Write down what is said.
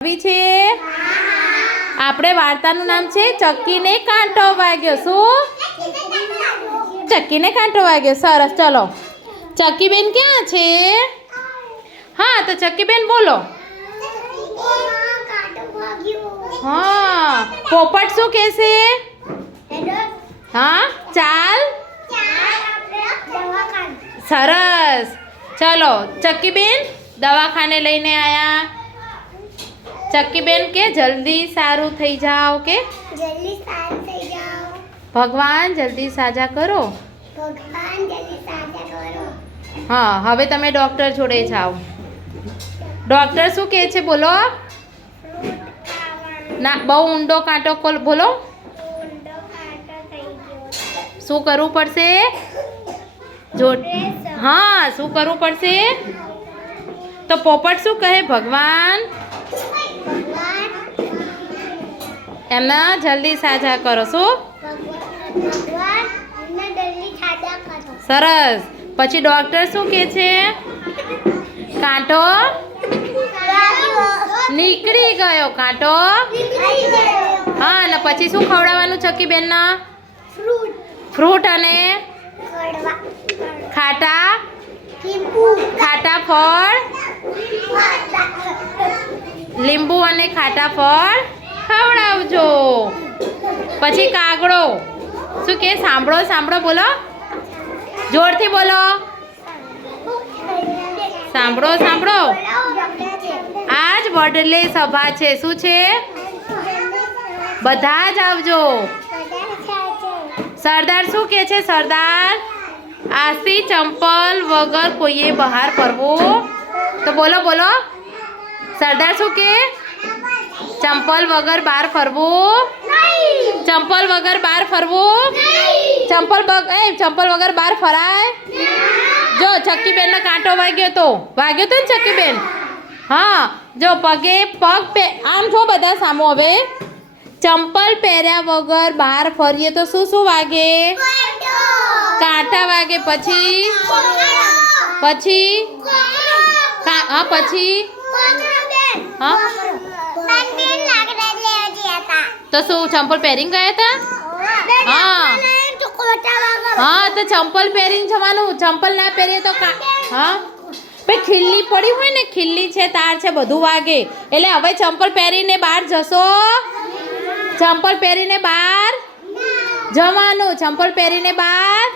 છે આપણે વાર્તાનું નામ છે ચક્કીને કાંટો વાગ્યો। શું? ચક્કીને કાંટો વાગ્યો। સરસ, ચલો ચક્કીબેન ક્યાં છે? હા, તો ચક્કીબેન બોલો। હા, પોપટ શું કહેશે? હા, ચાલ। સરસ, ચલો ચક્કીબેન દવાખાને લઈને આયા। ચક્કીબેન કે જલ્દી સારું થઈ જાઓ, કે જલ્દી સારું થઈ જાઓ। ભગવાન જલ્દી સાજા કરો। ભગવાન જલ્દી સાજા કરો। હા, હવે તમે ડૉક્ટર જોડે જાઓ। ડૉક્ટર શું કહે છે બોલો? ના, બહુ ઊંડો કાંટો બોલો। ઊંડો કાંટો થઈ ગયો। શું કરવું પડશે? જો હા, શું કરવું પડશે? તો પોપટ શું કહે? ભગવાન એમના જલ્દી સાજા કરો। શું? ભગવાન એમને જલ્દી સાજા કરો। સરસ, પછી ડૉક્ટર શું કહે છે? કાંટો નીકળી ગયો। કાંટો હા, અને પછી શું ખવડાવવાનું ચક્કીબેનના? ફ્રૂટ અને ખાટા ફળ, લીંબુ અને ખાટા ફળ ખવડાવજો। પછી કાગડો શું કે? સાંભળો સાંભળો બોલો, જોરથી બોલો। સાંભળો સાંભળો, આજ વડલે સભા છે। શું છે? બધા જ આવજો। સરદાર શું કહે છે? સરદાર આજથી ચંપલ વગર કોઈએ બહાર ફરવું। તો બોલો બોલો, સરદાર શું કહે? ચંપલ વગર બહાર ફરવું। ચંપલ વગર બહાર ફરવું। ચંપલ વગર બહાર ફરાય? જો ચક્કીબેનનો કાંટો વાગ્યો તો ને ચક્કીબેન? હા, જો પગ આમ જો બધા સામો। હવે ચંપલ પહેર્યા વગર બહાર ફરીએ તો શું શું વાગે? કાંટા વાગે। પછી હા, પછી હા, તો શું ચંપલ પહેરીને ગયા હતા? હા હા, તો ચંપલ પહેરીને જવાનું। ચંપલ ના પહેરીએ તો હા, ભાઈ ખીલ્લી પડી હોય ને, ખીલ્લી છે, તાર છે, બધું વાગે। એટલે હવે ચંપલ પહેરીને બહાર જશો? ચંપલ પહેરીને બહાર જવાનું। ચંપલ પહેરીને બહાર